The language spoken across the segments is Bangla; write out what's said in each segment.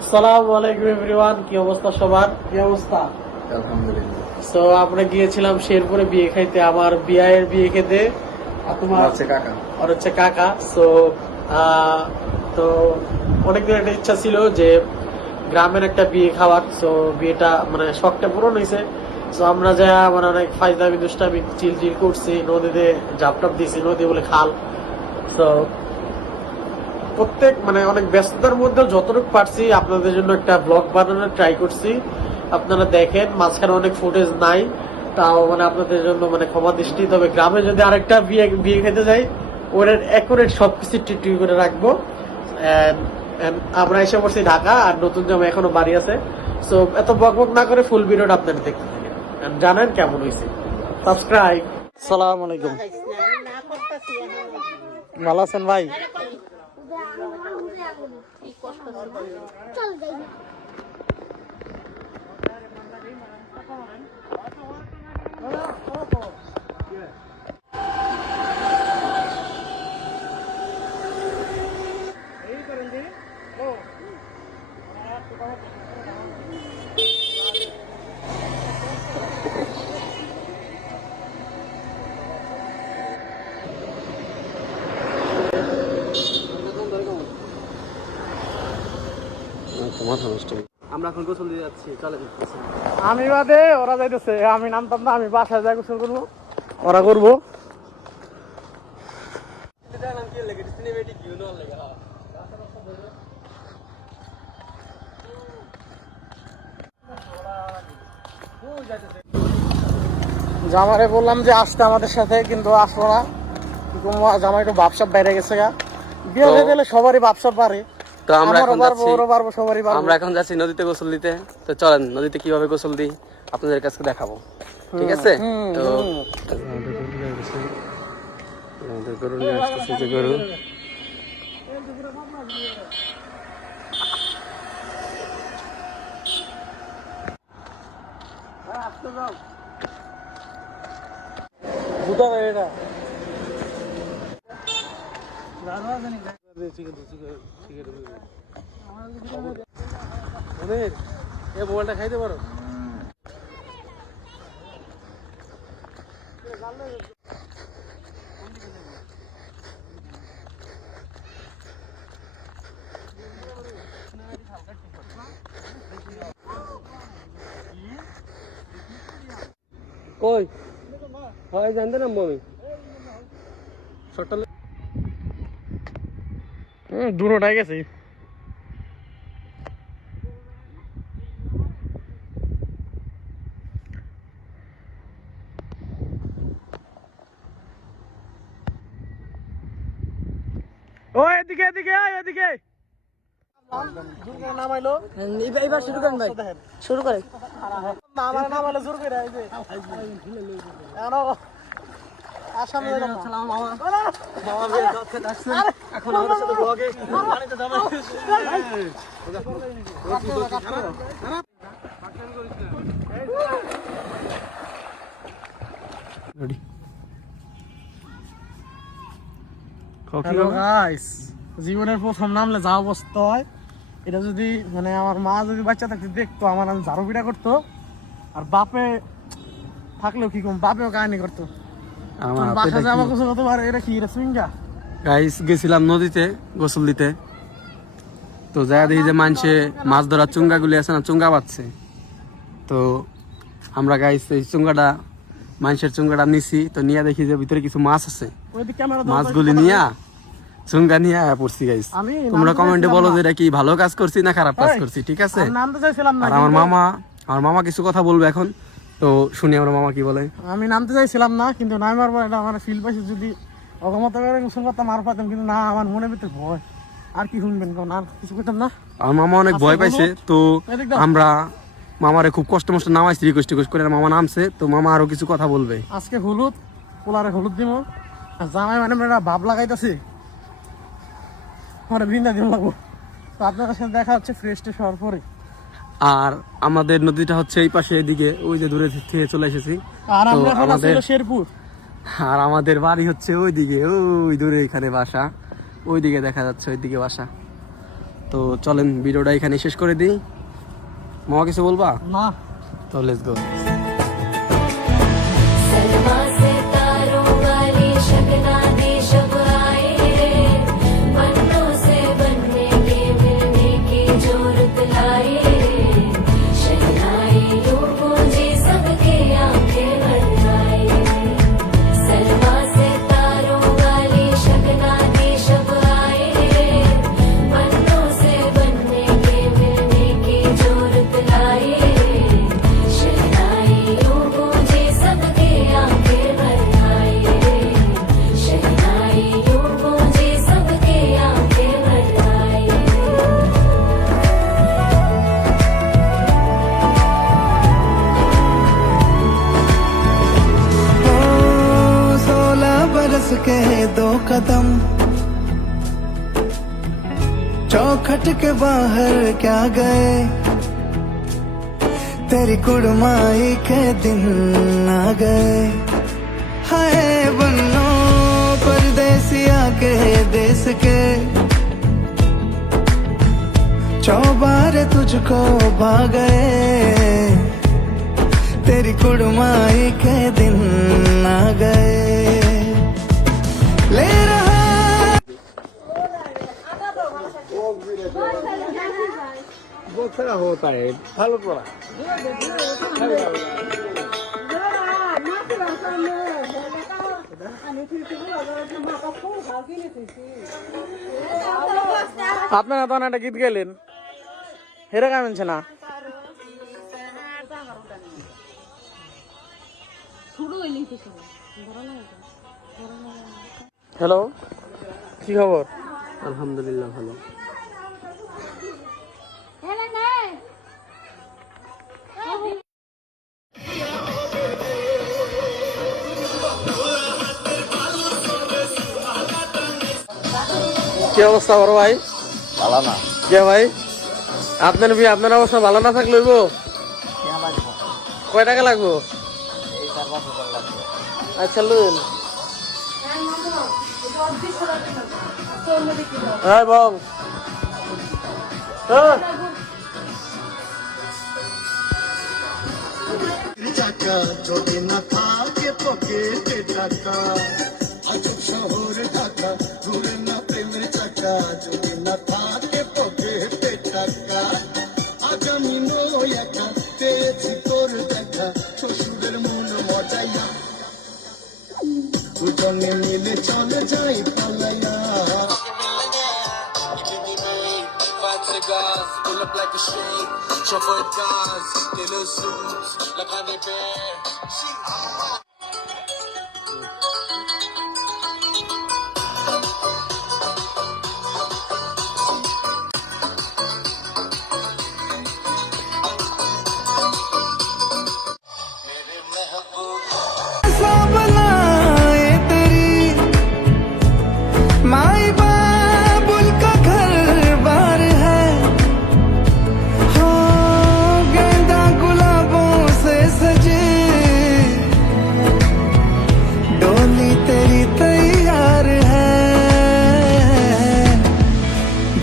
আসসালামু আলাইকুম এভরিওয়ান, কি অবস্থা সবার? কি অবস্থা? আলহামদুলিল্লাহ। সো আমরা গিয়েছিলাম শেরপুরে বিয়ে খাইতে, আমার বিয়ের বিয়ে খেতে। আর তোমার হচ্ছে কাকা। আর হচ্ছে কাকা। সো তো অনেকদিন একটা ইচ্ছা ছিল যে গ্রামের একটা বিয়ে খাওয়ার। সো বিয়েটা মানে শখটা পূরণ হয়েছে। সো আমরা যা মানে অনেক ফায়দামি দুষ্টামি চিল করছি, নদীতে ঝাপটাপ দিয়েছি, নদী বলে খাল। সো প্রত্যেক মানে অনেক ব্যস্ততার মধ্যে যতটুকু পারছি আপনাদের জন্য একটা ব্লগ বানানোর ট্রাই করছি। আপনারা দেখেন মাঝখানে অনেক ফুটেজ নাই, তাও মানে আপনাদের জন্য মানে ক্ষমা দৃষ্টি। তবে গ্রামে যদি আরেকটা বিয়ে বিয়ে খেতে যাই, ওর অ্যাকুরেট সবকিছু টিটি করে রাখবো। And আমরা এসে পড়ছি ঢাকা, আর নতুন জামা এখনো বাড়ি আছে। সো এত বকবক না করে ফুল ভিডিওটা আপনারা দেখতে থাকেন, And জানেন কেমন হয়েছে। সাবস্ক্রাইব। আসসালামু আলাইকুম, ভালো আছেন ভাই? আমরা এখন গোসল দিয়ে যাচ্ছি, চলে যাচ্ছি। আমি বাদে ওরা যাইতেছে, আমি নামতাম না। আমি বাসায় যাই গোসল করবো, ওরা করবো। জামারে বললাম যে আসতে আমাদের সাথে, কিন্তু আসলো না। জামাই একটু বাপসাপ বাইরে গেছে গা। বিয়ে হয়ে গেলে সবারই বাপসাপ বাড়ে। তো আমরা এখন যাচ্ছি, সবারই পারবো। আমরা এখন যাচ্ছি নদীতে গোসল দিতে। তো চলেন নদীতে কিভাবে গোসল দিই আপনাদের কাছে দেখাবো, ঠিক আছে? তো আমাদের গরু নিয়ে আসতেছে, যে গরু জুতা এটা মোবাইলটা খাইতে পারো। কই হয় জানতে না আমি দূরটাই গেছি। ও এদিকে এদিকে এদিকে নামাইলো। এবার শুরু করেন ভাই, শুরু করেন। আমার নামাইলো জোর করে। এই যে আসামে এখন আমাদের সাথে ব্লগে পানিতে যাবে। জীবনের প্রথম নামলে যা অবস্থা হয়, এটা যদি মানে আমার মা যদি বাচ্চা থাকতে দেখতো, আমার আমি ঝাড়ু পিটা করতো। আর বাপে থাকলেও কি কম, বাপেও কাহিনী করতো। গেছিলাম নদীতে গোসল দিতে। তো যা দেখি যে মানুষে মাছ ধরার চুঙ্গা গুলি আছে না, চুঙ্গা পাচ্ছে। তো আমরা গাইস এই চুঙ্গাটা, মানুষের চুঙ্গাটা নিছি। তো নিয়ে দেখি যে ভিতরে কিছু মাছ আছে। মাছগুলি নিয়ে চুঙ্গা নিয়ে পড়ছি গাইস। তোমরা কমেন্টে বলো যে এটা কি ভালো কাজ করছি না খারাপ কাজ করছি, ঠিক আছে? আর আমার মামা কিছু কথা বলবে এখন, তো শুনি আমার মামা কি বলে। আমি নামতে চাইছিলাম না, কিন্তু নামার পর এটা আমার ফিল পাইছি, যদি অগমত করে গোসল করতাম আর পাইতাম, কিন্তু না, আমার মনের ভিতরে ভয়। আর কি শুনবেন, আর কিছু করতাম না। আমার মামা অনেক ভয় পাইছে। তো আমরা মামারে খুব কষ্ট মষ্ট নামাইছি, রিকোয়েস্ট করে মামা নামছে। তো মামা আরো কিছু কথা বলবে। আজকে হলুদ পোলারে হলুদ দিব, আর জামাই মানে ভাব লাগাইতেছি, আমার বৃন্দা দিব লাগবো। তো আপনাদের সাথে দেখা হচ্ছে ফ্রেশ ট্রেশ হওয়ার পরে। আর আমাদের নদীটা হচ্ছে এই পাশে, এদিকে ওই যে দূরে থেকে চলে এসেছি। আর আমরা এখন আছি শেরপুর। আর আমাদের বাড়ি হচ্ছে ওইদিকে, ওই দূরে, এখানে বাসা, ওইদিকে দেখা যাচ্ছে, ওইদিকে বাসা। তো চলেন ভিডিওটা এখানে শেষ করে দিই। মামা কিছু বলবা? না, তো লেটস গো। सलमा से तारों वाली शगना दे शब आए रे, पन्नों से बनने के मिलने की जरूरत लाए रे, शहनाई यूं गूंजी सबके आंखें भर आए। सलमा से तारों वाली शगना दे शब आए रे, पन्नों से बनने के मिलने की जरूरत लाए रे, शहनाई यूं गूंजी सबके आंखें भर आए रे, शहनाई यूं गूंजी सबके आंखें भर आए। ओ 16 बरस के 2 कदम चौखट के बाहर क्या गए, तेरी कुड़माई के दिन आ गए। हाय बन्नो परदेसिया के देश के, चौबारे तुझको भा गए, तेरी कुड़माई के दिन आ गए। ले रहा আপনারা তো একটা গীত গেলেন, হেরা গাইছে না? হ্যালো, কি খবর? আলহামদুলিল্লাহ ভালো। কি অবস্থা বড় ভাই? ভালো না। কে ভাই, আপনার অবস্থা ভালো না থাকলে হইব? কয় টাকা লাগবো? আচ্ছা লুন। হ্যাঁ বল। হ্যাঁ টাকা যদি না থাকে পকেটে টাকা, আজব শহর ঢাকা ঘুরে না প্রেমের চাকা, যদি না থাকে পকেটে টাকা। আজ আমি নই একা, পেয়েছি তোর দেখা, শ্বশুরের মন মজাইয়া, দুজনে মিলে চলে যাই পালাইয়া। Pull up like a street, chauffeur cars, they little suits, like how they bear. ऐसा बनाए तेरी माई बाबुल का घर बार है, हो गेंदा गुलाबों से सजे, डोली तेरी तैयार है,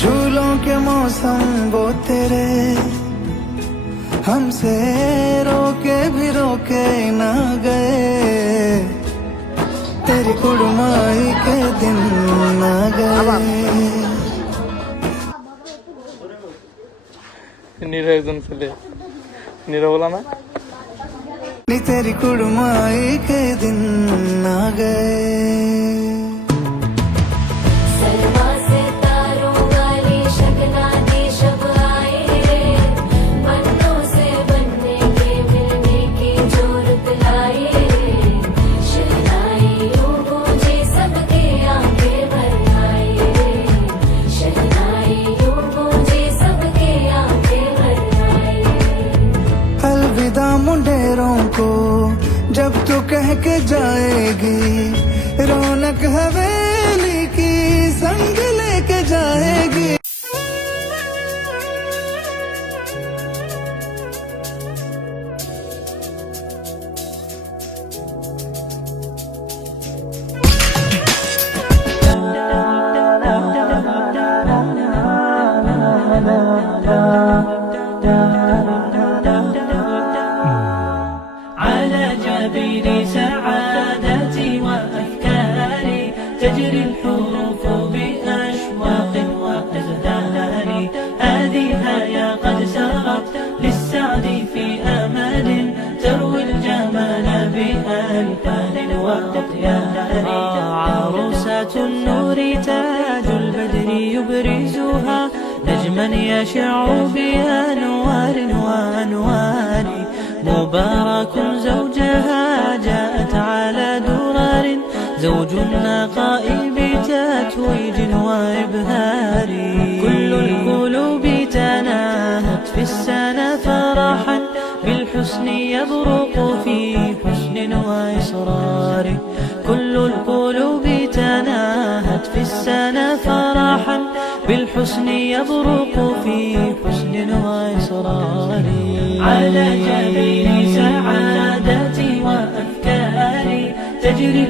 झूलों के मौसम वो तेरे, हमसे रोके भी रोके ना गए, तेरी कुड़माई के दिन आ गए। নীরা একজন ছেলে, নীরা বলা না? नी तेरी कुड़माई के दिन आ गए। सलमा से तारों वाली शगना दे शब आए रे, पन्नों से बनने के मिलने की जरूरत लाए रे, शहनाई यूं गूंजी सबके आंखें भर आए रे, शहनाई यूं गूंजी सबके आंखें भर आए। अलविदा मुंडेरों को जब तू कह के जाएगी, रौनक हवेली की संग लेके जाएगी। على جبين سعادتي وأفكاري تجري الحروف بأشواق وأزهار. هذه هيا قد سرت للسعد في أمل تروي الجمال بألحان وأطيار. عروسة النور تاج البدر يبرزها نجما يشع بأنوار وأنوار. مبارك زوجها جاءت على درر زوج النقاء بتتويج وإبهار. كل القلوب تناهت في السنة فرحا بالحسن يبرق في حسن وإصرار. كل القلوب تناهت في السنة فرحا بالحسن يبرق في حسن وإصرار. على جبين سعادتي وأفكاري تجري